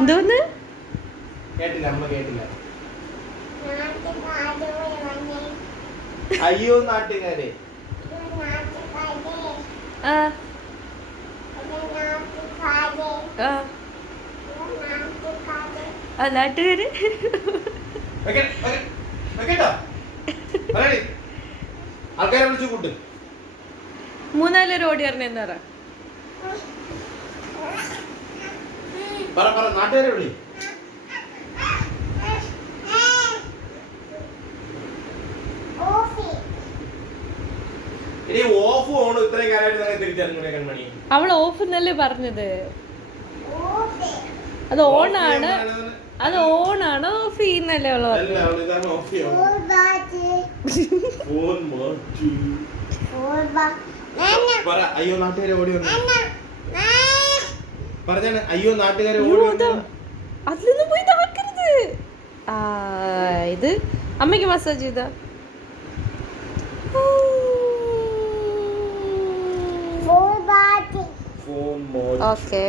എന്തോന്ന് കേട്ടില്ല, അമ്മ കേട്ടില്ല. അയ്യോ നാട്ടുകാരെ. ആ ആ ആ നാട്ടുകാര് ആൾക്കാരെ വിളിച്ചു കൂട്ട്. മൂന്നാലൊരു ഓടി പറഞ്ഞെന്ന് പറ. നാട്ടുകാരെ വിളി. ഇനി ഓഫ് ഓൺ ഇത്രയും കാലമായിട്ട് തിരിച്ചറിഞ്ഞൂടെ കൺമണി? അവൾ ഓഫ് എന്നല്ലേ പറഞ്ഞത്. അത് ഓണാണ്, അത് ഓണാണ്, ഓഫ് ചെയ്യുന്നല്ലേ അവള് അയ്യോ നാട്ടുകാരെ ഓടി പറഞ്ഞാണ്. അയ്യോ നാട്ടുകാരെ ഓടി. അതിലൊന്നും പോയി ഇതാക്കരുത്. ഇത് അമ്മയ്ക്ക് മസാജ് ചെയ്ത ഓക്കെ.